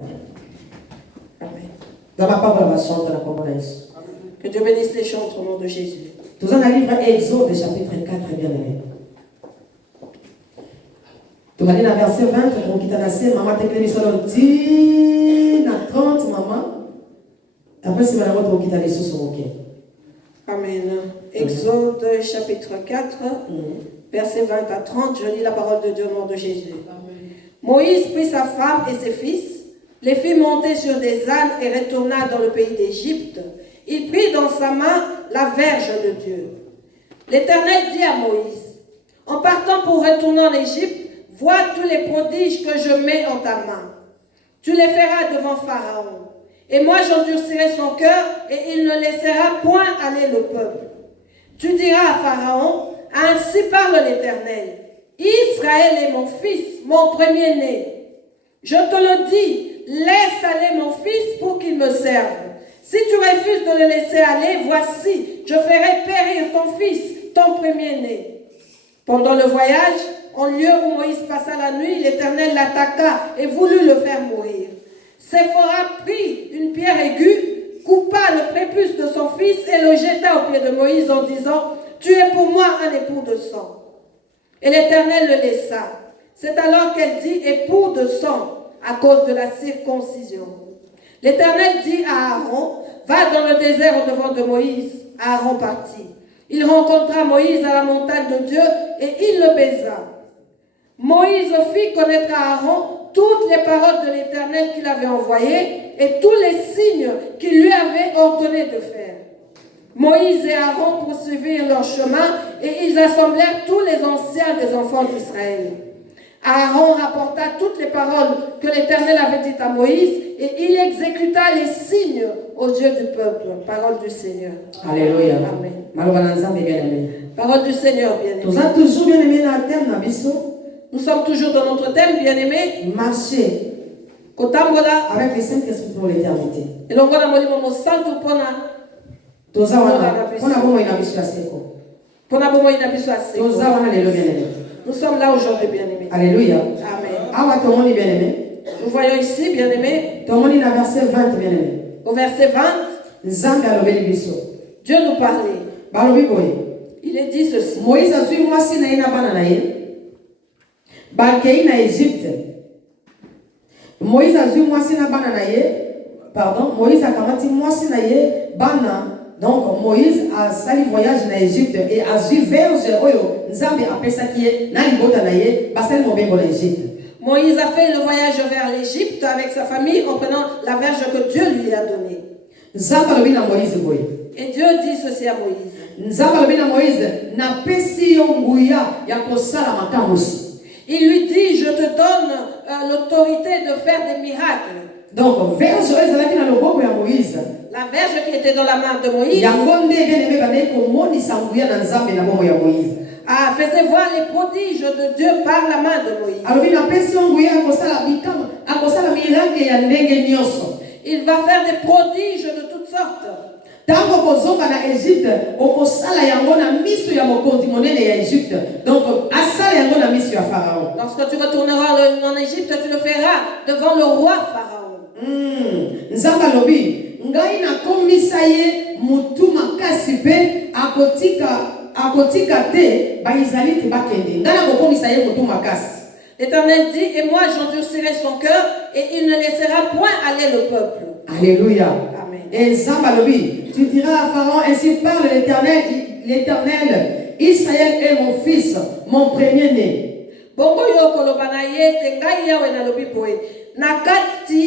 Amen. Dans ma parole, on va chanter la parole. Que Dieu bénisse les chants au nom de Jésus. Nous avons le livre Exode, chapitre 4, bien aimé. Tu vas lire le verset 20, on quitte la scène, maman t'écrit les sols 10, 30, maman. Après, c'est madame, on quitte les sous sur OK. Amen. Exode, chapitre 4, verset 20 à 30, je lis la parole de Dieu au nom de Jésus. Amen. Moïse prit sa femme et ses fils, les fit monter sur des ânes et retourna dans le pays d'Égypte. Il prit dans sa main la verge de Dieu. L'Éternel dit à Moïse, en partant pour retourner en Égypte, vois tous les prodiges que je mets en ta main. Tu les feras devant Pharaon. Et moi j'endurcirai son cœur et il ne laissera point aller le peuple. Tu diras à Pharaon, ainsi parle l'Éternel, Israël est mon fils, mon premier-né. Je te le dis, laisse aller mon fils pour qu'il me serve. Si tu refuses de le laisser aller, voici, je ferai périr ton fils, ton premier-né. Pendant le voyage, en lieu où Moïse passa la nuit, l'Éternel l'attaqua et voulut le faire mourir. Séphora prit une pierre aiguë, coupa le prépuce de son fils et le jeta aux pieds de Moïse en disant, tu es pour moi un époux de sang. Et l'Éternel le laissa. C'est alors qu'elle dit époux de sang à cause de la circoncision. L'Éternel dit à Aaron, va dans le désert au-devant de Moïse. Aaron partit. Il rencontra Moïse à la montagne de Dieu et il le baisa. Moïse fit connaître à Aaron toutes les paroles de l'Éternel qu'il avait envoyées et tous les signes qu'il lui avait ordonné de faire. Moïse et Aaron poursuivirent leur chemin et ils assemblèrent tous les anciens des enfants d'Israël. Aaron rapporta toutes les paroles que l'Éternel avait dites à Moïse et il exécuta les signes aux yeux du peuple. Parole du Seigneur. Alléluia. Amen. Parole du Seigneur, bien-aimé. Toujours bien aimé dans le thème. Nous sommes toujours dans notre thème, bien-aimé. Marcher avec les cinq esprits pour l'éternité. Et l'on va molimo mo santo pona. Toza wana bomo ina biso ya seko. Pona bomo ina biso ya seko. Toza wana lelo bien-aimé. Nous sommes là aujourd'hui, bien-aimé. Alléluia. Amen. Awa tomoni bien-aimé. Nous voyons ici, bien-aimé. Tomoni na verset 20 bien-aimé. Au verset 20. Nzambe alobeli biso. Dieu nous parlait. Balobi boye. Il est dit ceci. Moïse azwi mwasi na ye na bana na ye. Bakei na Égypte. Moïse azwi mwasi na bana na ye. Pardon, Moïse akamati mwasi na ye bana. Donc Moïse a sali voyage na Égypte et azwi verge oyo Nzambe apesaki ye na libota na ye basali mobembo na Égypte. Moïse a fait le voyage vers l'Égypte avec sa famille en prenant la verge que Dieu lui a donnée. Nzambe alobi na Moïse boye. Et Dieu dit ceci à Moïse. Nzambe alobi na Moïse na pesi yo nguya ya kosala makambo si. Il lui dit, je te donne l'autorité de faire des miracles. Donc, verge ezalaki na loboko ya Moïse. La verge qui était dans la main de Moïse. Yango nde bien-aimé bandeki komonisa nguya na Nzambe na bomoi ya Moïse. Faisait voir les prodiges de Dieu par la main de Moïse. Alobi na pesi yo nguya akosala bikama, akosala miracle ya ndenge nyonso. Il va faire des prodiges de toutes sortes. Tango kozonga na Égypte, okosala yango na miso ya mokonzi monene ya Égypte. Donc asala yango na miso ya Pharaon. Lorsque tu retourneras en Égypte, tu le feras devant le roi Pharaon. Nzambe alobi, ngai nakomisa ye mutu makasi pe akotika te ba Israélite bakende. Ngai nakomisa ye mutu makasi. L'Éternel dit, et moi j'endurcirai son cœur et il ne laissera point aller le peuple. Alléluia. Amen. Et Nzambe alobi, tu diras à Pharaon, ainsi parle l'Éternel, Israël est mon fils, mon premier-né. Bongo yo koloba na ye te ngai yawe na lobi boye. Na kati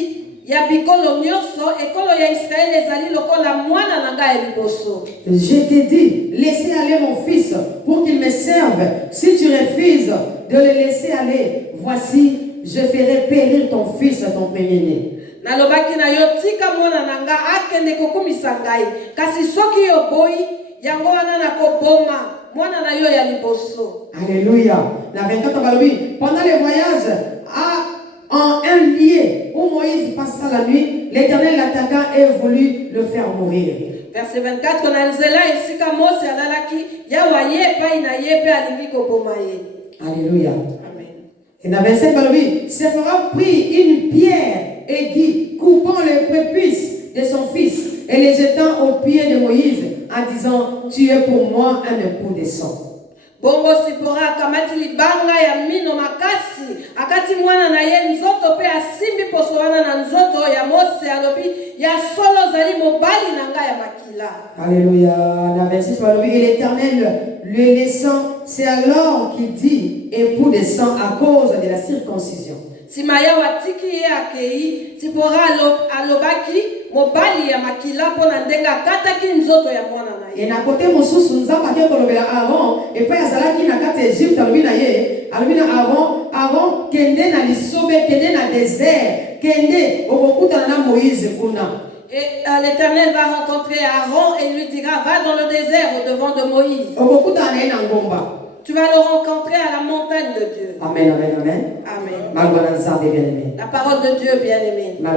ya bikolo nyonso ekolo ya Israël ezali lokola mwana na ngai liboso. Je te dis, laissez aller mon fils pour qu'il me serve. Si tu refuses de le laisser aller, voici, je ferai périr ton fils, ton premier-né. Nalobaki na yo tika mwana na nga akende kokumisa ngai. Kasi soki yo boyi yango wana na koboma mwana na yo ya liboso. Alléluia. La 24 balobi, pendant le voyage en un lieu où Moïse passa la nuit, l'Éternel l'attaqua et voulut le faire mourir. Verset 24, na nzela esika Mose alalaki yawa ye pa ina ye pe alingi koboma ye. Alléluia. Amen. Et dans 25 balobi, Séphora prit une pierre et dit, coupant les prépuces de son fils et les jetant aux pieds de Moïse en disant, tu es pour moi un époux de sang. Bongo Sipora akamati libanga ya mino makasi akati mwana na ye nzoto pe asimbi poso wana na nzoto ya Mose alobi ya solo zali mobali na ngai ya makila. Alléluia. Dans verset 6, et l'Éternel lui laissant, c'est alors qu'il dit époux de sang à cause de la circoncision. Simaya watiki ye akei Sipora alobaki mobali ya makila pona ndenga kataki nzoto ya mwana na ye. Et na côté mosusu nzamba ke kolobela Aaron et pa yazalaki na kati Égypte alobi na ye alobi na Aaron kende na lisobe kende na désert kende okokutana na Moïse kuna. Et l'Éternel va rencontrer Aaron et lui dira va dans le désert au devant de Moïse. Okokutana na ye na ngomba. Tu vas le rencontrer à la montagne de Dieu. Amen, amen, amen. Amen. La parole de Dieu, bien-aimé. La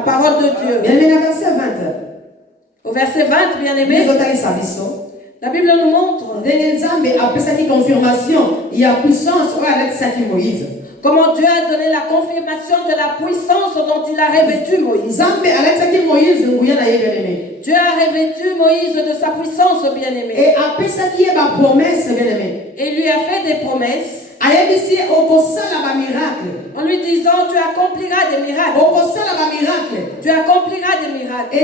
parole de Dieu. Bien-aimé, verset 20. Au verset 20, bien-aimé, la Bible nous montre comment Dieu a donné la confirmation de la puissance dont il a revêtu Moïse. Dieu a revêtu Moïse de sa puissance, bien-aimé. Et lui a fait des promesses. En lui disant, tu accompliras des miracles. Tu accompliras des miracles. Et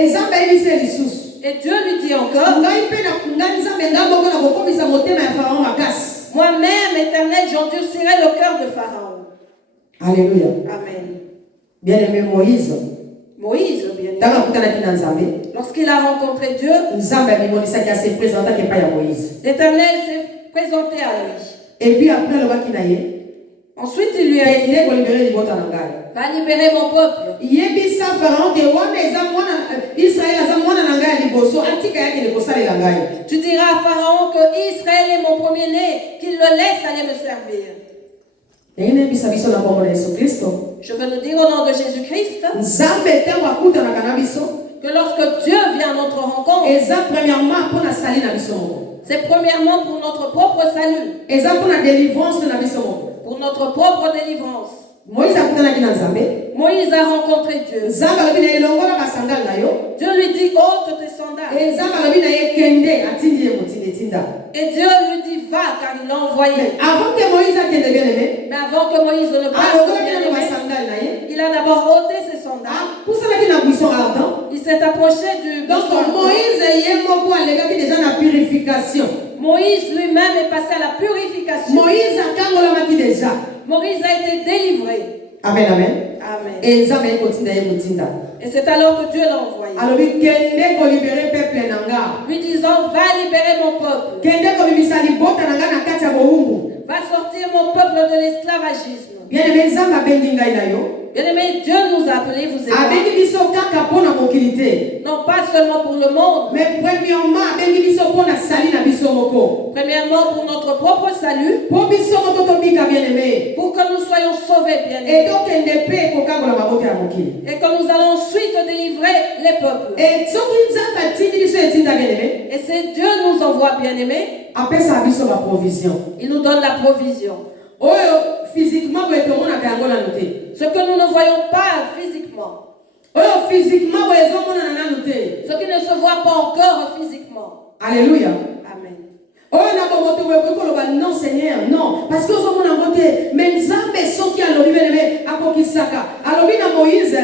Dieu lui dit encore, moi-même, Éternel, j'endurcirai le cœur de Pharaon. Alléluia. Amen. Bien-aimé Moïse, bien-aimé, lorsqu'il a rencontré Dieu, l'Éternel s'est présenté à lui. Et puis après, ensuite, il lui a dit, va libérer mon peuple. Tu diras à Pharaon que Israël est mon premier-né, qu'il le laisse aller me servir. Je veux nous dire au nom de Jésus-Christ que lorsque Dieu vient à notre rencontre, c'est premièrement pour notre propre salut, pour notre propre délivrance. Moïse a rencontré Dieu. Dieu lui dit, ôte tes sandales. Et Dieu lui dit, va, car il l'a envoyé. Mais avant que Moïse ne parte, il a d'abord ôté ses sandales. Il s'est approché du buisson. Moïse lui-même est passé à la purification. Moïse a été délivré. Amen, amen. Amen. Et c'est alors que Dieu l'a envoyé. Lui disant, va libérer mon peuple. Va sortir mon peuple de l'esclavagisme. Bien-aimé, Dieu nous a appelés, vous et moi. Non pas seulement pour le monde, mais premièrement pour notre propre salut, pour que nous soyons sauvés, bien-aimés. Et que nous allons ensuite délivrer les peuples. Et c'est Dieu nous envoie, bien-aimés. Il nous donne la provision. Physiquement, ce que nous ne voyons pas physiquement. Ce qui ne se voit pas encore physiquement. Alléluia. Amen. Non, Seigneur, non. Parce que mais Moïse,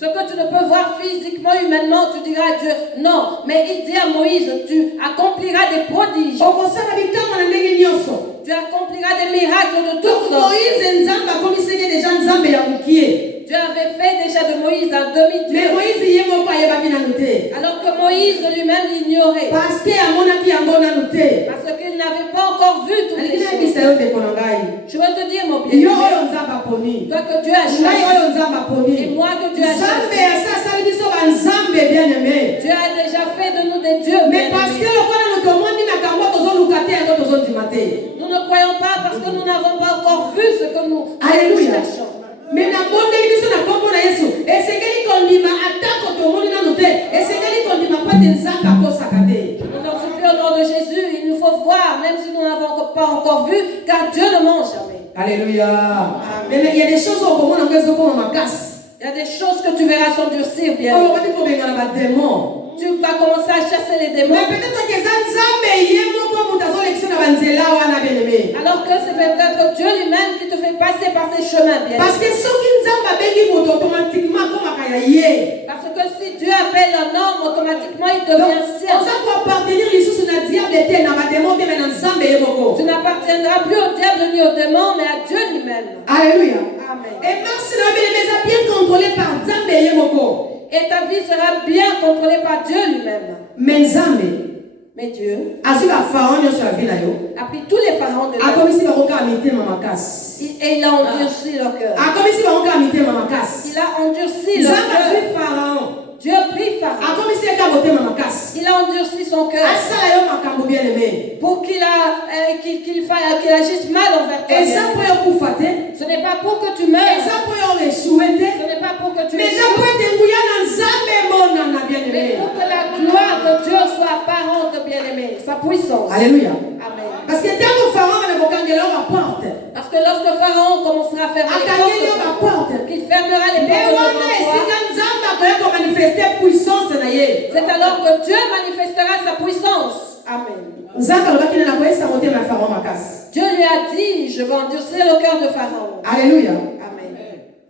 ce que tu ne peux voir physiquement, humainement, tu diras à Dieu, non. Mais il dit à Moïse, tu accompliras des prodiges. Tu accompliras des miracles de toutes sortes. Dieu avait fait déjà de Moïse un demi-dieu. Alors que Moïse lui-même l'ignorait. Parce qu'il n'avait pas encore vu toutes les choses. Je veux te dire, mon bien-aimé, toi que Dieu a choisi, et moi que Dieu a choisi. Dieu a déjà fait de nous des dieux. Mais parce que nous ne croyons pas parce que nous n'avons pas encore vu ce que nous cherchons. Mais nous en supplions au nom de Jésus, il nous faut voir, même si nous n'avons pas encore vu, car Dieu ne ment jamais. Alléluia. Mais il y a des choses au commun dans ma casse. Il y a des choses que tu verras s'endurcir bien. Oh, on va dire qu'on est dans la démon. Tu vas commencer à chasser les démons. Mais peut-être que ça Alors que c'est peut-être Dieu lui-même qui te fait passer par ces chemins bien. Parce que ce qui nous a automatiquement comme Parce que si Dieu appelle un homme, automatiquement il devient sien. Tu n'appartiendras plus au diable ni au démon, mais à Dieu lui-même. Alléluia. Amen. Et bien contrôlé par Zambé. Et ta vie sera bien contrôlée par Dieu lui-même. Mais Zambé. Mais Dieu a pris tous les pharaons de la vie. Et il a endurci leur cœur. Il a endurci leur cœur. Dieu prit Pharaon. Il a endurci son cœur pour qu'il agisse mal envers toi. Ce n'est pas pour que tu meurs. Ce n'est pas pour que tu échoues. Mais pour que la gloire de Dieu soit apparente, bien-aimé. Sa puissance. Alléluia. Amen. Parce que lorsque Pharaon commencera à fermer les portes, qu'il fermera les portes devant toi, c'est alors que Dieu manifestera sa puissance. Amen. Dieu lui a dit, je vais endurcir le cœur de Pharaon. Alléluia. Amen.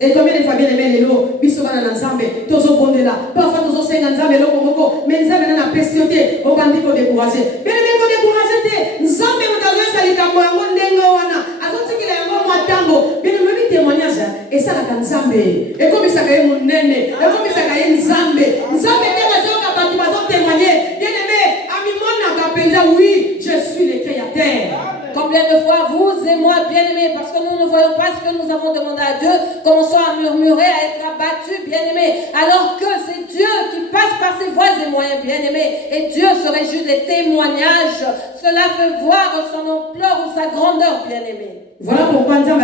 Et combien de fois bien aimé les lots, bisogna na nzambe, tozo bondela, parfois tozo senga nzambe loko moko, mais nzambe na pessioté, au bandi ko décourager. Bien aimé ko décourager te, nzambe mutazo salikambo yango ndengo wana, azotikila yango mwatango, bien aimé bi témoignage, et ça la nzambe, et comme ça kaye munene, et comme ça kaye nzambe, nzambe te bazo ka batu bazo témoigner, bien aimé, ami mona ka penza, oui, je suis le créateur. Combien de fois vous et moi, bien-aimés, parce que nous ne voyons pas ce que nous avons demandé à Dieu, commençons à murmurer, à être abattus, bien-aimés, alors que c'est Dieu qui passe par ses voies et moyens, bien-aimés, et Dieu se réjouit des témoignages. Cela fait voir son ampleur ou sa grandeur, bien-aimés. Voilà pourquoi Dieu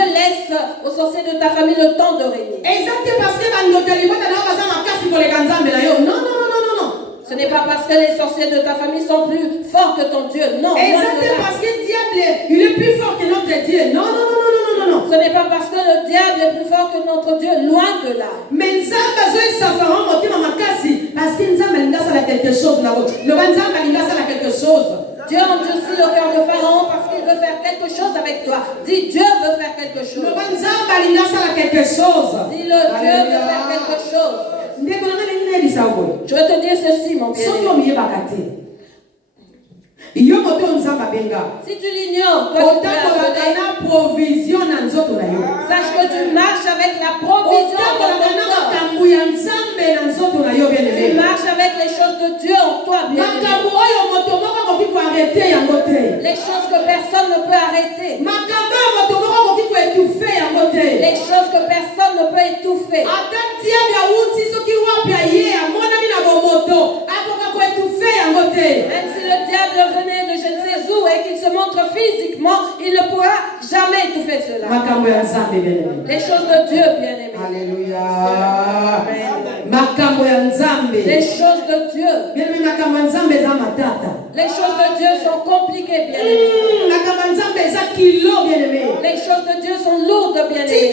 laisse aux sorciers de ta famille le temps de régner. Exactement parce que non. Ce n'est pas parce que les sorciers de ta famille sont plus forts que ton Dieu. Non. Exactement parce que le diable, il est plus fort que notre Dieu. Non. Ce n'est pas parce que le diable est plus fort que notre Dieu. Loin de là. Mais parce que quelque chose. Dieu endurcit le cœur de Pharaon parce qu'il veut faire quelque chose avec toi. Dis, Dieu veut faire quelque chose. Dis-le, Dieu veut faire quelque chose. Je vais te dire ceci, mon bien-aimé. Si tu l'ignores, sache que tu marches avec la provision de ton corps. Tu marches avec les choses de Dieu en toi, bien-aimé. Les choses que personne ne peut arrêter. Les choses que personne ne peut étouffer. Même si le diable venait de je ne sais où et qu'il se montre physiquement, il ne pourra jamais étouffer cela. Les choses de Dieu, bien-aimé. Alléluia. Les choses de Dieu. Les choses de Dieu sont compliquées, bien-aimé. Les choses de Dieu sont lourdes, bien-aimé.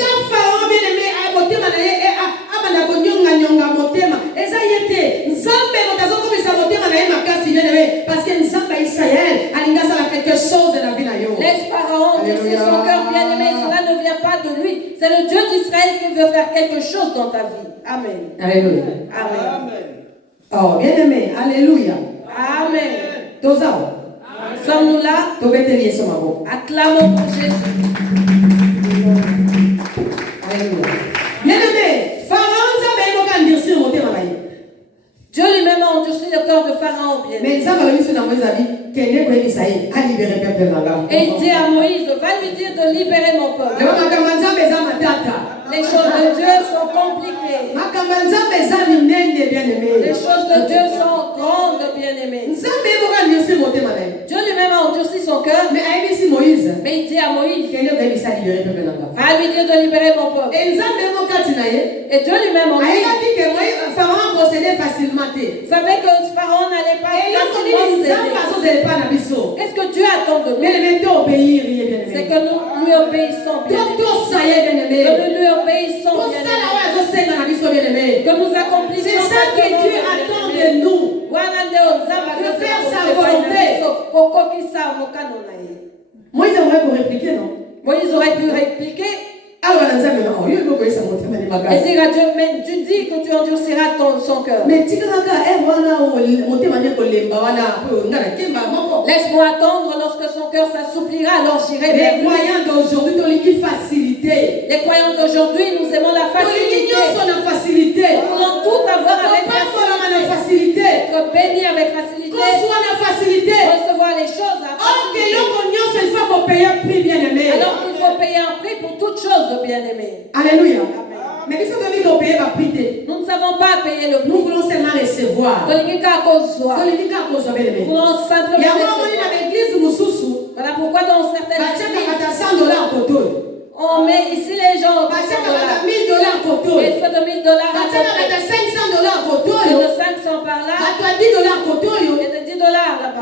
Laisse Pharaon endurcir son cœur, bien-aimé. Cela ne vient pas de lui. C'est le Dieu d'Israël qui veut faire quelque chose dans ta vie. Amen. Alléluia. Amen. Oh, bien-aimé. Alléluia. Amen. Sommes-nous là? Acclamons pour Jésus. Alléluia. Bien-aimé, Pharaon Dieu lui-même a endurci le cœur de Pharaon, bien. Mais et il dit à Moïse, va lui dire de libérer mon peuple. Les choses de Dieu sont compliquées. Les choses de Dieu sont grandes, bien-aimées. Dieu lui-même a endurci son cœur. Mais Mais il dit à Moïse, Quel est le ça libérer peuple là? va lui dire de libérer mon peuple. Et Nzambe ngo katinaye. Et Dieu lui-même en Il dit, a dit que Pharaon procédait facilement. vous savez que Pharaon n'allait pas Et là, facilement céder. qu'est-ce Qu'est-ce que Dieu attend de nous? mais le métier obéir, il est bien aimé. C'est que nous lui obéissons bien aimé. Tout ça y est bien aimé. Que nous lui obéissons Tout bien ça là, aimé. je sais dans la mission bien aimé. Que nous accomplissions. C'est ça que Dieu attend de nous. De faire sa volonté. Moïse aurait pu répliquer, non? Moïse aurait pu répliquer. Alors, il y a ça monte mal Et dire à Dieu, mais tu dis que tu endurciras son cœur. mais tu vois Laisse-moi attendre lorsque son cœur s'assouplira, alors j'irai vers les lui. croyants d'aujourd'hui, ils facilité. Les croyants d'aujourd'hui, nous aimons la facilité. Nous voulons tout avoir avec facilité. Être bénis avec facilité. Recevoir les choses à facilité. Alors qu'il faut payer un prix pour toute chose, bien-aimé. Alléluia. Amen. Mais nous Nous ne savons pas payer le prix. nous voulons seulement recevoir. Nous voulons simplement recevoir. Voilà pourquoi dans certaines églises, on met ici les gens au $100. Et ceux de $1000 à côté. Et de 500 par là. Et de $10 là-bas.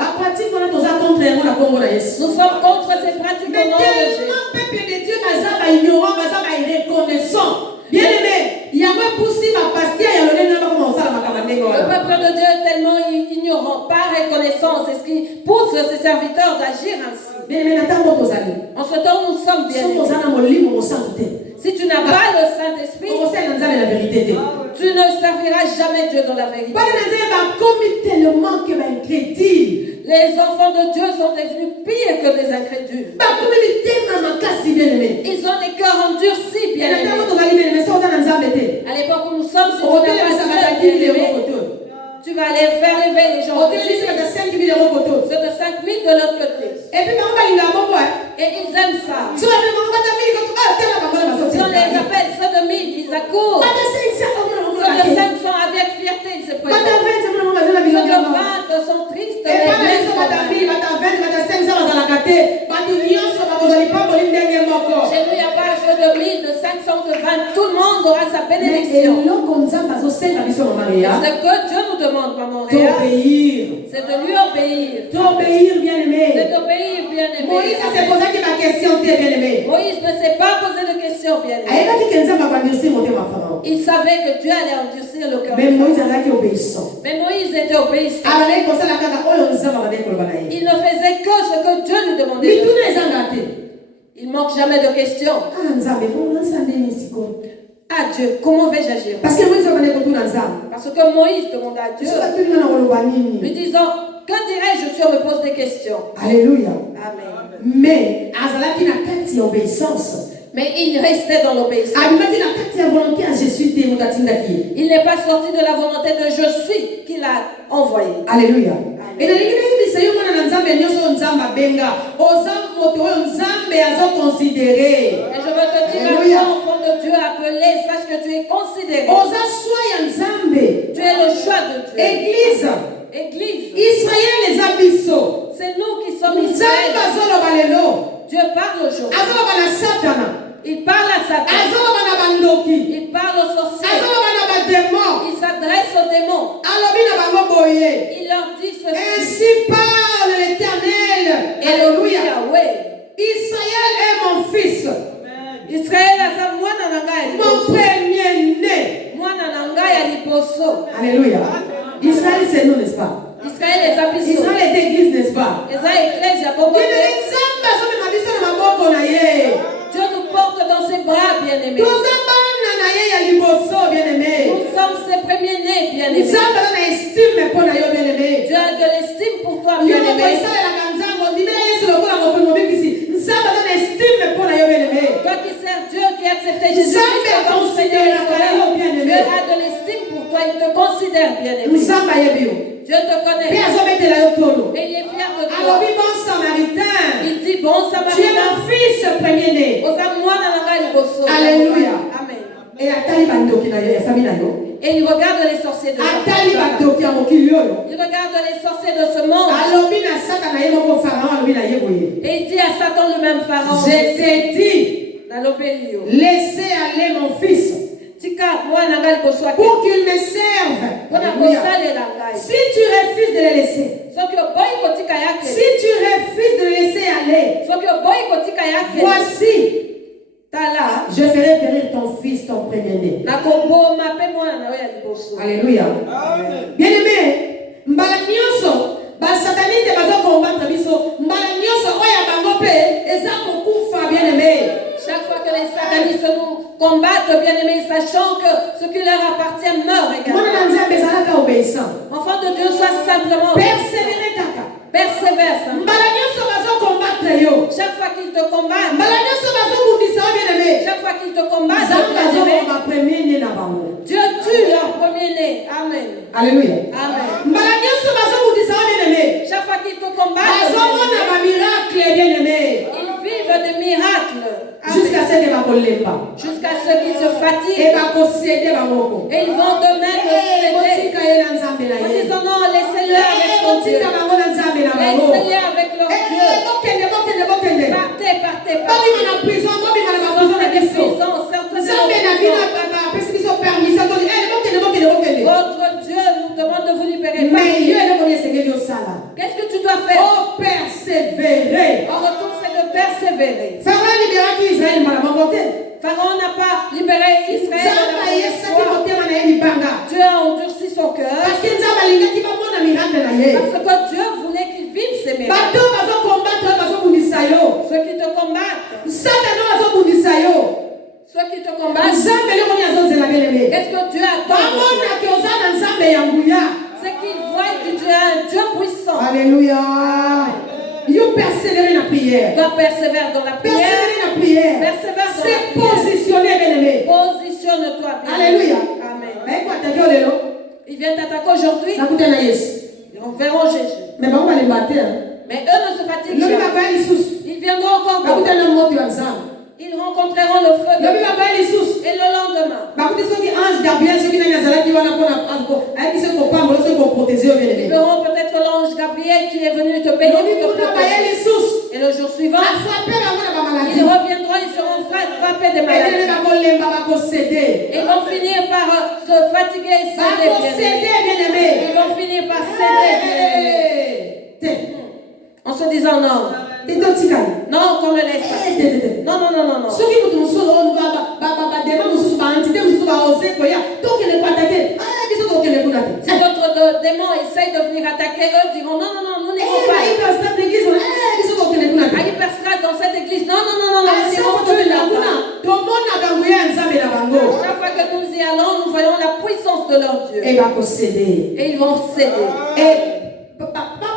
Nous sommes contre ces pratiques au nom de Jésus. Peuple de Dieu n'a ignorant, reconnaissant. Bien aimé, il y a un possible à passer à le peuple de Dieu est tellement ignorant, pas reconnaissant, c'est ce qui pousse ses serviteurs d'agir ainsi. En ce temps, nous sommes bien aimés. Si tu n'as pas le Saint-Esprit, tu ne serviras jamais Dieu dans la vérité. Les enfants de Dieu sont devenus pires que des incrédules. Ils ont des cœurs endurcis, bien aimés. À l'époque où nous sommes, si tu n'as pas Dieu, bien aimé, tu vas aller faire lever les gens. C'est de 5 000 de l'autre côté. Et ils aiment ça. Si on les appelle ceux de 1000, ils accourent. Ceux de 500 avec fierté, ils se présentent. Ceux de 20 sont tristes. Chez nous, il n'y a pas ceux de 1000, de 500, de 20. Tout le monde aura sa bénédiction. Ce que Dieu nous demande, maman Réa, c'est de lui obéir. Bien aimé. C'est d'obéir, bien aimé. Moïse s'est posé la question, bien aimé. Moïse ne s'est pas posé de questions, bien aimé. Il savait que Dieu allait endurcir le cœur. Mais Moïse était obéissant. Mais Moïse était obéissant. Il ne faisait que ce que Dieu lui demandait. Il ne manque jamais de questions. Ah Dieu, comment vais-je agir? Parce que Moïse demanda à Dieu, lui disant, que dirais-je si on me pose des questions? Alléluia. Amen. Mais il restait dans l'obéissance. Il n'est pas sorti de la volonté de je suis qu'il a envoyé. Alléluia. Et je veux te dire, enfant de Dieu appelé, sache que tu es considéré. Tu es le choix de Dieu. Église. Israël les abyssos. C'est nous qui sommes Israël. Dieu parle aujourd'hui. Il parle à Satan. Il parle aux sorciers. Il s'adresse aux démons. Il leur dit ceci. Ainsi parle l'Éternel. Alléluia. Israël est mon fils. Israël a sa mon premier-né. Alléluia. Israël c'est nous, n'est-ce pas? Israël est église, n'est-ce pas? Dieu nous porte dans ses bras, bien-aimés. Nous sommes ses premiers-nés, bien-aimés. Dieu a de l'estime pour toi, bien-aimé. Toi qui sers Dieu, qui accepte Jésus, Dieu a de l'estime pour toi, il te considère, bien-aimé. Dieu te connaît. Et il est fier de toi. Il dit bon samaritain. Tu es mon fils premier-né. Alléluia. Amen. Et Et il regarde les sorciers de ce monde. Il regarde les sorciers de ce monde. Et il dit à Satan le même Pharaon. Je t'ai dit, laissez aller mon fils pour qu'il me serve. Si tu refuses de le laisser, si tu refuses de le laisser aller, voici, je ferai périr ton fils, ton premier-né. Alléluia. Bien-aimé, mbala nyonso ba sataniste bazo combattre biso, mbala nyonso oya bango pe eza kokufa. Bien-aimé, chaque fois que les satanistes nous combattent, bien-aimés, sachant que ce qui leur appartient meurt également. Enfant de Dieu, sois simplement persévérer. Persévère. Chaque fois qu'ils te combattent, chaque fois qu'ils te combattent, Dieu tue leur premier-né. Amen. Alléluia. Amen. Chaque fois qu'ils te combattent, ils vivent des miracles. Jusqu'à ce qu'ils se fatiguent. Et ils vont de même céder. En disant non, laissez-le avec son Dieu. Laissez-les avec leur Dieu. Partez, partez, partez. Votre Dieu nous demande de vous libérer. Qu'est-ce que tu dois faire? Oh, persévérer. En retour, c'est de persévérer. Pharaon n'a pas libéré Israël. Dieu a endurci son cœur. Parce que Dieu voulait qu'il vive ses miracles. Ceux qui te combattent. Ceux qui te combattent. Qu'est-ce que Dieu attend? C'est qu'ils voient que tu es un Dieu puissant. Alléluia. You persévérer dans la prière. Tu dois persévérer dans la prière. Persévérer dans la prière. Persévère dans la prière. C'est positionner, bien-aimé. Positionne-toi bien. Alléluia. Amen. Il vient t'attaquer aujourd'hui. Ils verront Jésus. Mais eux ne se fatiguent jamais. Ils viendront encore. Ils rencontreront le feu de Dieu. Et le lendemain. Ils verront peut-être l'ange Gabriel qui est venu te bénir. Et le jour suivant, ils reviendront, ils seront frappés des maladies. Ils vont finir par se fatiguer et céder. Ils vont finir par céder. En se disant non. Non, qu'on ne laisse pas. Non, non, non, non, non. Si d'autres démons essayent de venir attaquer, eux diront non, non, non, nous n'irons pas. Hyperstrate dans cette église, non, non, non, non, nous n'irons plus là-bas. Chaque fois que nous y allons, nous voyons la puissance de leur Dieu. Et ils vont céder. Pas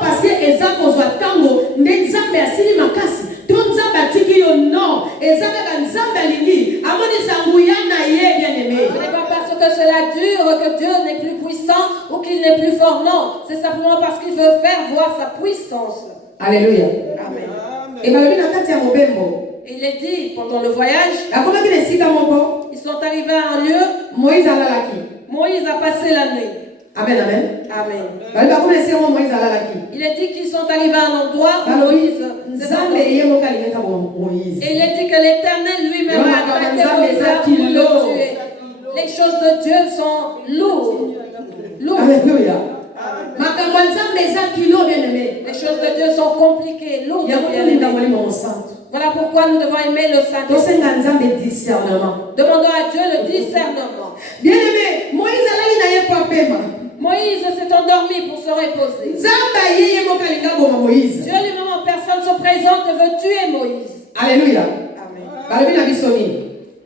parce que Ezako soit tango, n'exambe asili makasi, tonzamba tiki yo non, ezaka nzamba lingi, amoni sanguyana ye bien-aimé. Ce n'est pas parce que cela dure que Dieu n'est plus puissant ou qu'il n'est plus fort, non. C'est simplement parce qu'il veut faire voir sa puissance. Alléluia. Amen. Et il est dit pendant le voyage, ils sont arrivés à un lieu, Moïse a passé la nuit. Amen, amen. Amen. Il est dit qu'ils sont arrivés à un endroit où Moïse. Et il est dit que l'Éternel lui-même a attaqué Moïse pour le tuer. Les choses de Dieu sont lourdes. Alléluia. Les choses de Dieu sont compliquées, lourdes. Voilà pourquoi nous devons aimer le Saint-Esprit. Demandons à Dieu le discernement. Bien-aimé, Moïse s'est endormi pour se reposer. Dieu lui-même en personne se présente et veut tuer Moïse. Alléluia. Amen.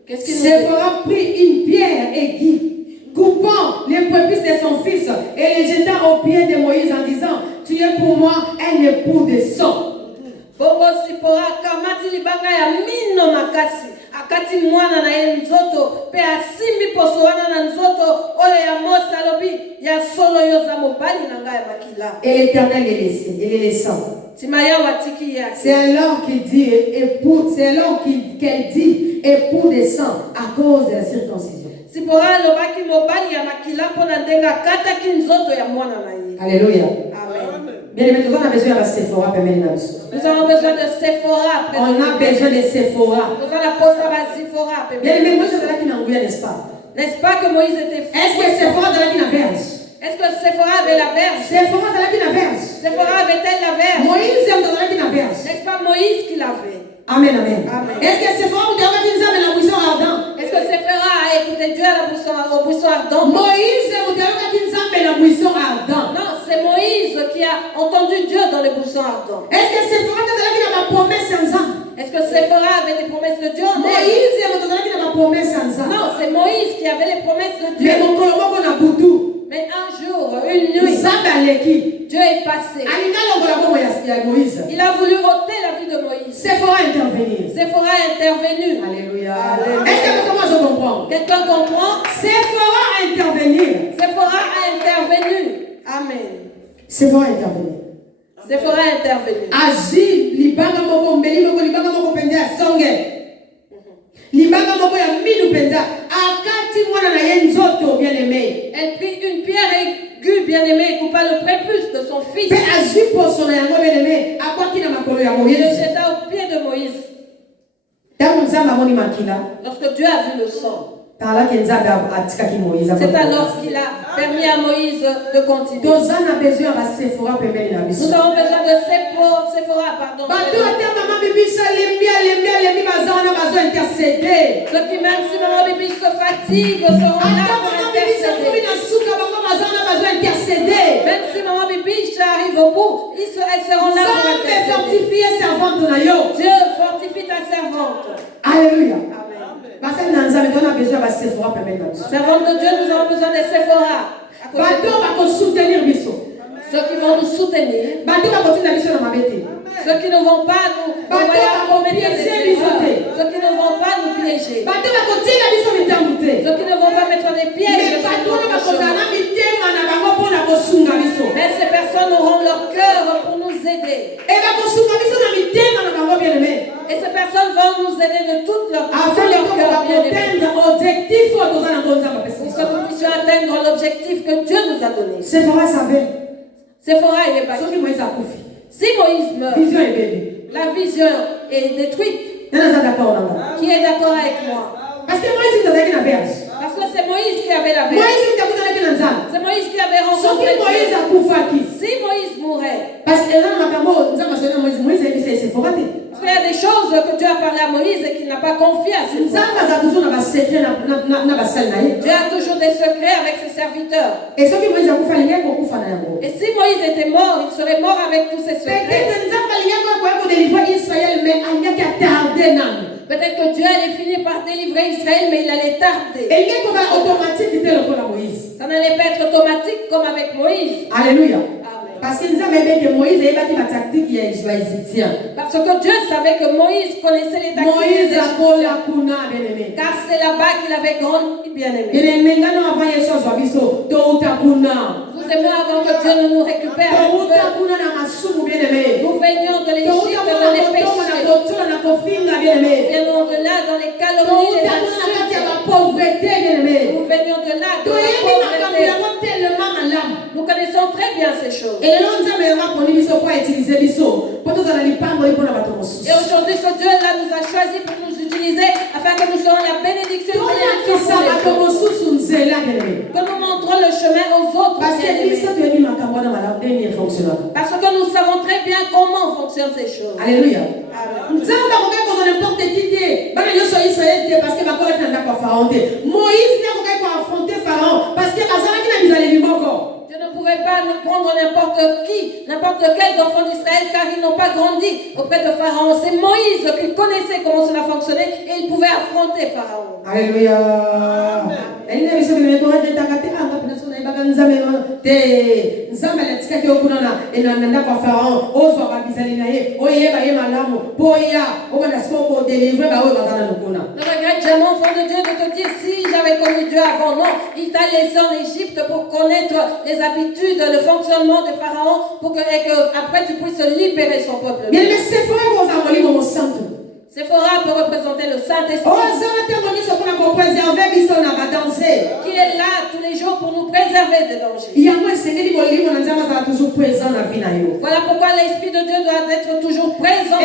Qu'est-ce qu'il nous dit? Séphora prit une pierre aiguë, coupant les prépuces de son fils et les jeta aux pieds de Moïse en disant: tu es pour moi un époux de sang. Bongo Sipora kamati libanga ya mino makasi. Akati mwana na ye nzoto pe asimbi poso wana na nzoto oyo ya mosa lobi ya solo yoza mobali na ngai makila. Et l'Éternel les laissa. C'est alors qu'il dit époux, c'est alors qu'elle dit époux de sang à cause de la circoncision. Sipora lobaki mobali ya makila pona ndenga kata kinzoto ya mwana na ye. Alléluia. Amen. Bien aimé, on a besoin de Sephora. Nous avons besoin de Sephora. On a besoin de Sephora. Nous avons besoin de Sephora. Bien aimé, moi je suis là qui n'a n'est-ce pas? N'est-ce pas que Moïse était fou? Est-ce que Sephora est là qui n'a verge? Est-ce que Sephora avait la verge? Sephora est là qui n'a verge. Sephora avait-elle la verge? Moïse est là qui n'a verge. N'est-ce pas Moïse qui l'avait? Amen, amen. Amen. Est-ce que Sephora est là qui n'a la buisson ardent? Est-ce que Sephora a écouté Dieu à au buisson ardent? Moïse est là qui n'a la buisson ardent. Non, c'est Moïse qui a entendu Dieu dans le buisson ardent. Est-ce que Sephora est là qui n'a la promesse sans âme? Est-ce que Sephora avait des promesses de Dieu en elle? Moïse est là qui n'a la promesse sans âme. Non, c'est Moïse qui avait les promesses de Dieu. Mais mon colombo qu'on a boutou. Mais un jour, une nuit, Dieu est passé. Il a voulu ôter la vie de Moïse. Sephora intervenir. Sephora est intervenu. Alléluia. Alléluia. Est-ce que comment je comprends? Quelqu'un comprend? Sephora intervenir. Sephora a intervenu. Amen. Sephora intervenir. Sephora a intervenu. Agi libanga moko mbeli moko libanga moko pende songe. Libanga moko ya minu penda akati mwana na ye nzoto bien aimé. Elle prit une pierre aiguë bien aimée et coupa le prépuce de son fils. Pe agi poso na yango bien aimé akwaki na makolo ya Et le Moïse. jeta au pied de Moïse. Tango nzamba moni makila. Lorsque Dieu a vu le sang, Parla que nzamba atikaki Moïse. c'est alors qu'il a permis à Moïse de continuer. Dozana besoin ba Sephora pembeni na biso. Nous avons besoin de Sephora, pardon. Bato ata mama bibisa lembi bazana bazo intercéder. Ceux qui même si maman Bibi se fatigue seront là pour intercéder. Même si maman Bibi arrive au bout, elles seront là pour intercéder. Dieu fortifie ta servante. Alléluia. Amen. Servante de Dieu, nous avons besoin de Sephora. Ceux qui vont nous soutenir. Ceux qui ne vont pas nous envoyer à commettre des erreurs. Ceux qui ne vont pas nous piéger. Ceux qui ne vont pas mettre des pièges sur notre chemin. Mais ces personnes auront leur cœur pour nous aider. Et ces personnes vont nous aider de tout leur cœur bien aimé. Pour que nous puissions atteindre l'objectif que Dieu nous a donné. Sephora savait. Sephora est bâtie. Si Moïse meurt, la vision est détruite. Qui est d'accord avec moi? Parce que Moïse était la verge. Parce que c'est Moïse qui avait la verge. C'est Moïse qui avait rencontré Dieu. Si Moïse mourait, parce qu'il y a des choses que Dieu a parlé à Moïse et qu'il n'a pas confié à ses frères. Dieu a toujours des secrets avec ses serviteurs. Et si Moïse était mort, il serait mort avec tous ses secrets. Peut-être que Dieu allait finir par délivrer Israël, mais il allait tarder. Ça n'allait pas être automatique comme avec Moïse. Alléluia. Amen. Parce que nous avons que Moïse avait la tactique qui est égyptien. Parce que Dieu savait que Moïse connaissait les tactiques Moïse des Égyptiens. Car c'est là-bas qu'il avait grandi bien-aimé. Vous et moi, avant que Dieu ne nous récupère, nous venions de l'Égypte dans les péchés. Nous venions de là dans les calomnies, les insultes. Nous venions de là dans la pauvreté. Nous connaissons très bien ces choses. Et aujourd'hui, ce Dieu-là nous a choisi pour nous utiliser afin que nous soyons la bénédiction pour les autres. Que nous montrons le chemin aux autres. Parce que nous savons très bien comment fonctionnent ces choses. Alléluia. Amen. Moïse n'a affronté Pharaon parce que Dieu ne pouvait pas nous prendre n'importe qui, n'importe quel enfant d'Israël, car ils n'ont pas grandi auprès de Pharaon. C'est Moïse qui connaissait comment cela fonctionnait et il pouvait affronter Pharaon. Alléluia. Ne regrette jamais, enfant de Dieu, de te dire si j'avais connu Dieu avant. Non, il t'a laissé en Égypte pour connaître les habitudes, le fonctionnement de Pharaon, pour que après tu puisses libérer son peuple. Sephora peut représenter le Saint-Esprit. qui est là tous les jours pour nous préserver des dangers. Voilà pourquoi l'Esprit de Dieu doit être toujours présent.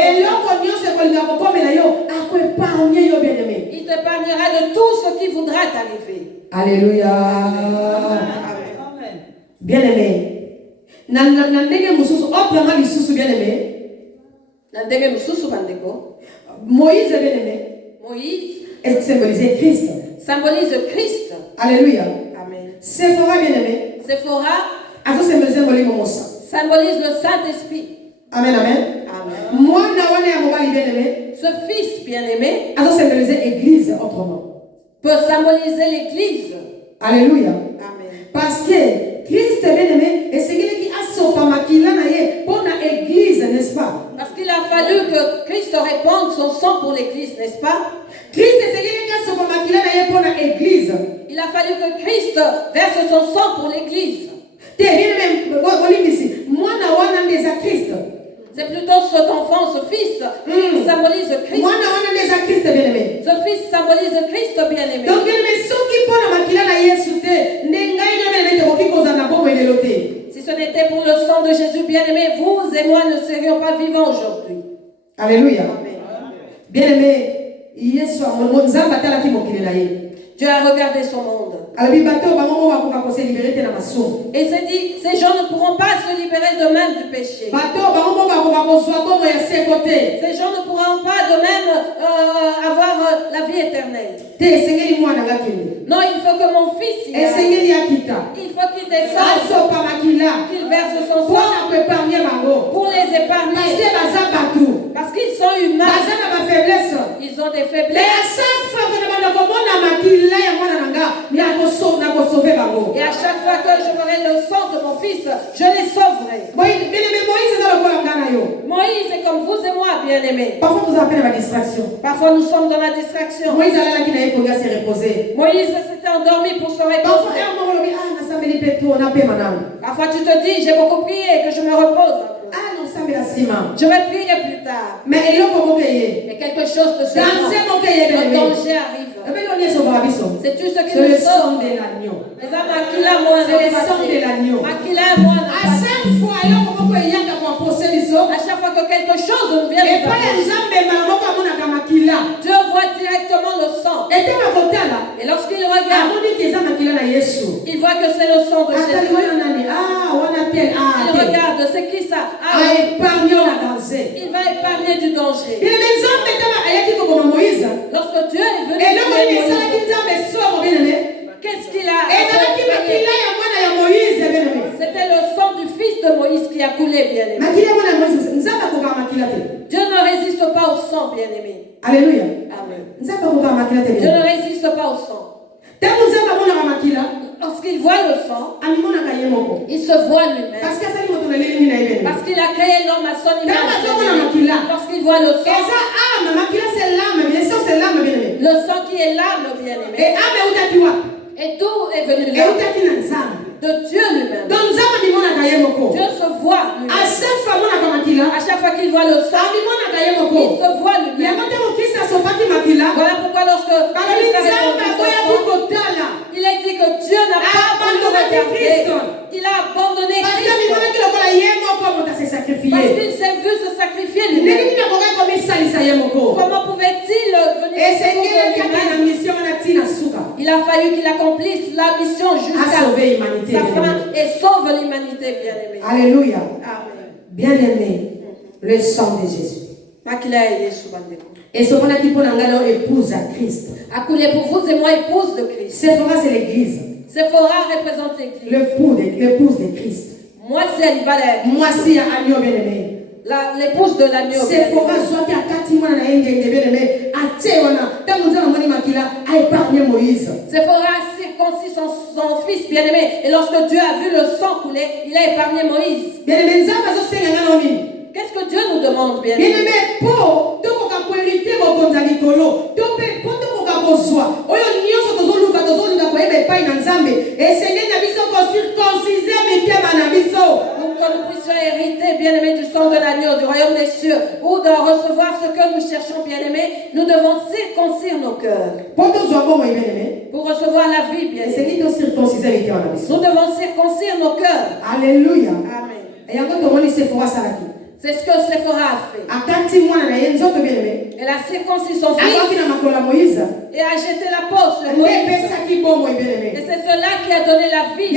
Il t'épargnera de tout ce qui voudra t'arriver. Alléluia. Bien-aimé. Moïse est bien-aimé. Moïse symbolise Christ. Symbolise Christ. Alléluia. Amen. Séphora bien-aimé. Séphora symbolise le Saint-Esprit. Amen, amen. Amen. Moi, bien-aimé. Ce fils bien-aimé symbolise l'église autrement. Peut symboliser l'église. Alléluia. Amen. Parce que Christ est bien-aimé et c'est quelqu'un qui a son pamakila pour l'église, n'est-ce pas? Parce qu'il a fallu que Christ répande son sang pour l'église, n'est-ce pas? Christ est quelqu'un qui a son pamakila pour l'église. Il a fallu que Christ verse son sang pour l'église. C'est plutôt cet enfant, ce fils, qui symbolise Christ. Ce fils symbolise Christ bien-aimé. Donc, si ce n'était pour le sang de Jésus bien-aimé, vous et moi ne serions pas vivants aujourd'hui. Alléluia. Amen. Bien-aimé, Dieu a regardé son monde. Et s'est dit, ces gens ne pourront pas se libérer de même du péché. Ces gens ne pourront pas de même avoir la vie éternelle. Non, il faut que mon fils il faut qu'il descende, qu'il verse son sang pour les épargner. Parce qu'ils sont humains. Ils ont des faiblesses. Et à chaque fois que je verrai le sang de mon fils, je les sauverai. Moïse est comme vous et moi, bien-aimés. Parfois nous appelons la distraction. Parfois nous sommes dans la distraction. Moïse s'est reposé. Moïse s'était endormi pour se reposer. Parfois tu te dis, j'ai beaucoup prié, que je me repose. Je vais prier plus tard. Mais quelque chose de ce genre. Le danger arrive. C'est-tu ce qui c'est nous le sauve? sang de l'agneau. C'est le sang de l'agneau. À chaque fois, à chaque fois que quelque chose nous vient, Dieu voit directement le sang. Et lorsqu'il regarde, il voit que c'est le sang de Jésus. Il regarde, c'est qui ça? Ah, il va épargner du danger. Lorsque Dieu est venu, qu'est-ce qu'il a? C'était le sang du fils de Moïse qui a coulé, bien-aimé. Dieu ne résiste pas au sang, bien-aimé. Alléluia. Amen. Dieu Dieu ne résiste pas au sang. Lorsqu'il voit le sang, il se voit lui-même. Parce qu'il a créé l'homme à son image. Lorsqu'il voit le sang, le sang qui est l'âme, bien-aimé. Et d'où est venu l'âme? De Dieu lui-même. Dieu se voit lui-même. À chaque fois qu'il voit le sang, il se voit lui-même. Voilà pourquoi lorsque Christ a répondu son sang, il a dit que Dieu n'a pas abandonné Christ. Il a abandonné Christ. Parce qu'il s'est vu se sacrifier lui-même. Comment pouvait-il venir Il a fallu qu'il accomplisse la mission jusqu'à sa fin et sauve l'humanité, bien-aimée. Alléluia. Amen. Bien-aimé, le sang de Jésus. Et ce qu'on a dit pour épouse à Christ. A coulé pour vous et moi, épouse de Christ. Séphora, c'est l'église. Séphora représente l'église. L'épouse de Christ. Moi, c'est Libalek. Moi, c'est agneau bien-aimé. L'épouse de l'agneau. Séphora, soit qui a 4 mois dans bien-aimé. A épargné Moïse. Séphora a circoncis son fils bien-aimé. Et lorsque Dieu a vu le sang couler, il a épargné Moïse. Bien-aimé, qu'est-ce que Dieu nous demande, bien-aimé? Bien-aimé, pour hériter vos konzalikolo, nous que nous puissions hériter, bien-aimés, du sang de l'agneau, du royaume des cieux, ou de recevoir ce que nous cherchons, bien-aimés, nous devons circoncire nos cœurs. Pour recevoir la vie, bien-aimés, nous devons circoncire nos cœurs. Alléluia. Amen. C'est ce que Séphora a fait. Elle a circoncis son fils et a jeté la peau sur Moïse. Et c'est cela qui a donné la vie.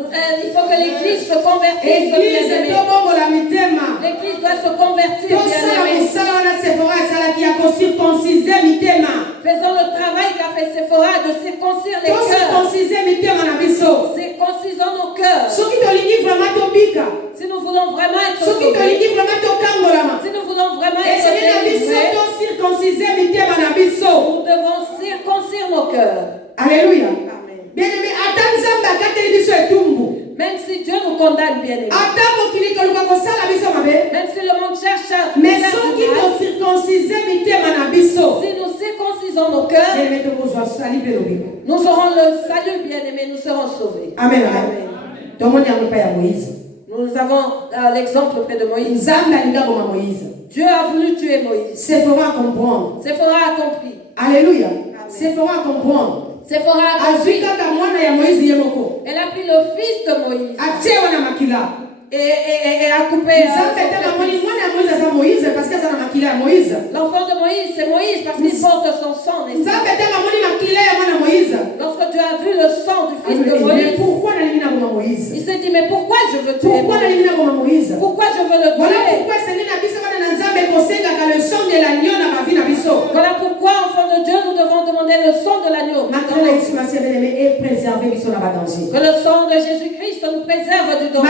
Il faut que l'église se convertisse. L'église doit se convertir. Faisons le travail qu'a fait Séphora de circoncire les cœurs. Circoncisons nos cœurs. Si nous voulons vraiment être sauvés, si nous voulons vraiment être délivrés, nous devons circoncire nos cœurs. Alléluia. Bien-aimé, même si Dieu nous condamne, bien-aimé, même si le monde cherche à nous faire du mal, si nous circoncisons nos cœurs, nous aurons le salut, bien-aimé, nous serons sauvés. Amen. Amen. Nous avons l'exemple près de Moïse. Dieu a voulu tuer Moïse. Séphora a compris. Alléluia. Séphora a compris. Séphora a compris. Elle a pris le fils de Moïse et a coupé l'enfant de Moïse, c'est Moïse parce qu'il porte son sang. Lorsque tu as vu le sang du fils de Moïse, il s'est dit, mais pourquoi je veux tuer Moïse? Pourquoi je veux le tuer? Voilà pourquoi, enfant de Dieu, nous devons demander le sang de l'agneau. Que le sang de Jésus-Christ nous préserve du danger.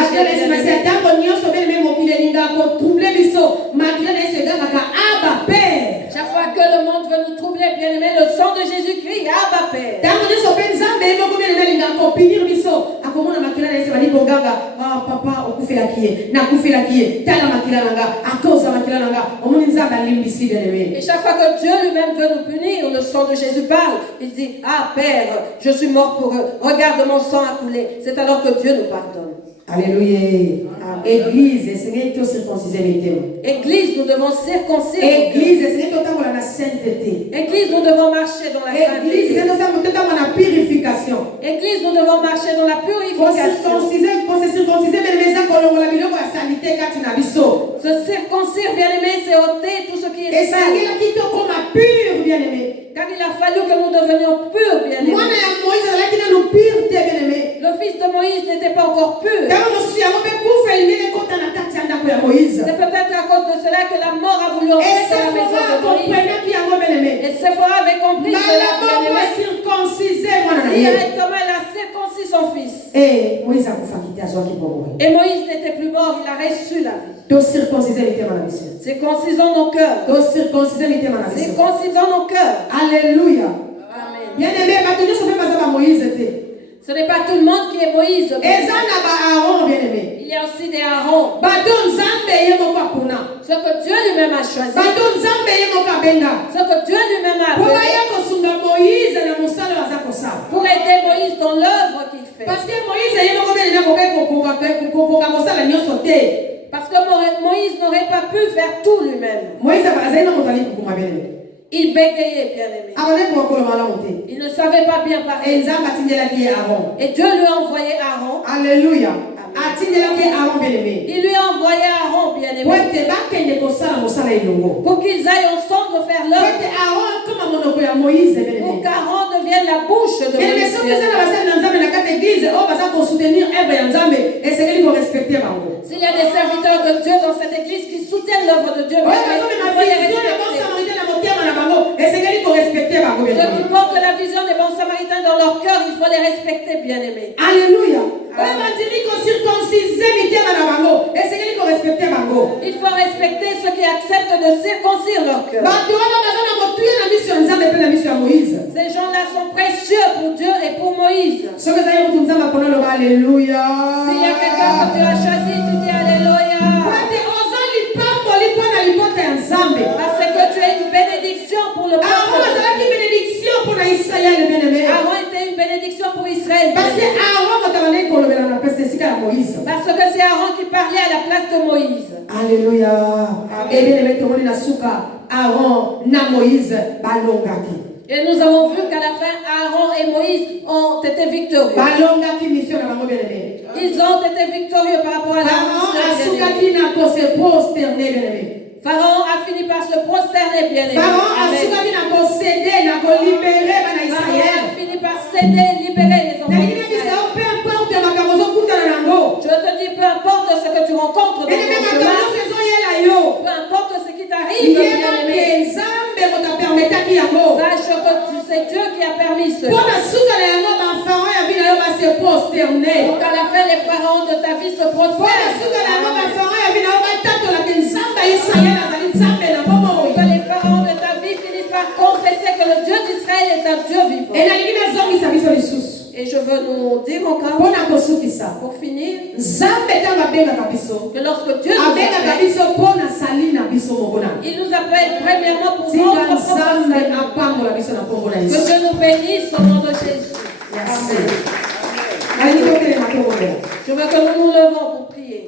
Chaque fois que le monde veut nous troubler, bien aimé, le sang de Jésus-Christ, Abba Père. Et chaque fois que Dieu lui-même veut nous punir, le sang de Jésus parle. Il dit, ah Père, je suis mort pour eux. Regarde mon sang a coulé. C'est alors que Dieu nous pardonne. Alléluia. Église, nous devons circoncire. Église, nous devons marcher dans la sainteté. purification. Église, nous devons marcher dans la purification. Se circoncire, bien-aimé, c'est ôter tout ce qui est sale. Car il a fallu que nous devenions purs, bien-aimés. Le fils de Moïse n'était pas encore pur. C'est peut-être à cause de cela que la mort a voulu entrer dans la maison de Moïse. Et Séphora avait compris cela, bien-aimé. Directement, elle a circoncis son fils. Et Moïse n'était plus mort, il a reçu la vie. Circoncisons nos cœurs. Circoncisons nos cœurs. Alléluia. Amen. Ce n'est pas tout le monde qui est Moïse. Il y a aussi des Aaron. Ce que Dieu lui-même a choisi. Ce que Dieu lui-même a appelé. Pour aider Moïse dans l'œuvre qu'il fait. Parce que Moïse n'aurait pas pu faire tout lui-même. Il bégayait, bien-aimé. Il ne savait pas bien parler. Et Dieu lui a envoyé Aaron. Alléluia. Il lui a envoyé Aaron, bien-aimé, pour qu'ils aillent ensemble faire l'œuvre. Pour qu'Aaron devienne la bouche de Moïse. S'il y a des serviteurs de Dieu dans cette église qui soutiennent l'œuvre de Dieu, il faut les respecter. Ceux qui portent la vision des bons samaritains dans leur cœur, il faut les respecter, bien-aimés. Alléluia. Il faut respecter ceux qui acceptent de circoncire leur cœur. Ces gens-là sont précieux pour Dieu et pour Moïse. S'il y a quelqu'un que tu as choisi, tu dis Alléluia. Parce que tu es une bénédiction pour le peuple. Aaron était une bénédiction pour Israël. parler à la place de Moïse. Alléluia. Et bien aimé, tout le monde na suka Aaron na Moïse balongaki. Et nous avons vu qu'à la fin, Aaron et Moïse ont été victorieux. Balongaki mission na bango bien aimé. Ils ont été victorieux par rapport à la Pharaon mission. asukaki na ko se prosterner bien aimé. Pharaon a fini par se prosterner, bien aimé. Pharaon asukaki na ko céder na ko libérer bana Pharaon Israël. a fini par céder, libérer les enfants d'Israël. Peu importe makambo zokutana nango. Je te dis, peu importe ce que tu rencontres dans ton chemin, peu importe ce qui t'arrive, bien-aimé, sache que c'est Dieu qui a permis cela. Donc à la fin, les parents de ta vie se prosternent. Pour que les parents de ta vie finissent par confesser que le Dieu d'Israël est un Dieu vivant. Et je veux nous dire encore, pour finir, que lorsque Dieu nous appelle, il nous appelle premièrement pour notre propre salut. Que Dieu nous bénisse au nom de Jésus. Amen. Je veux que nous nous levons pour prier.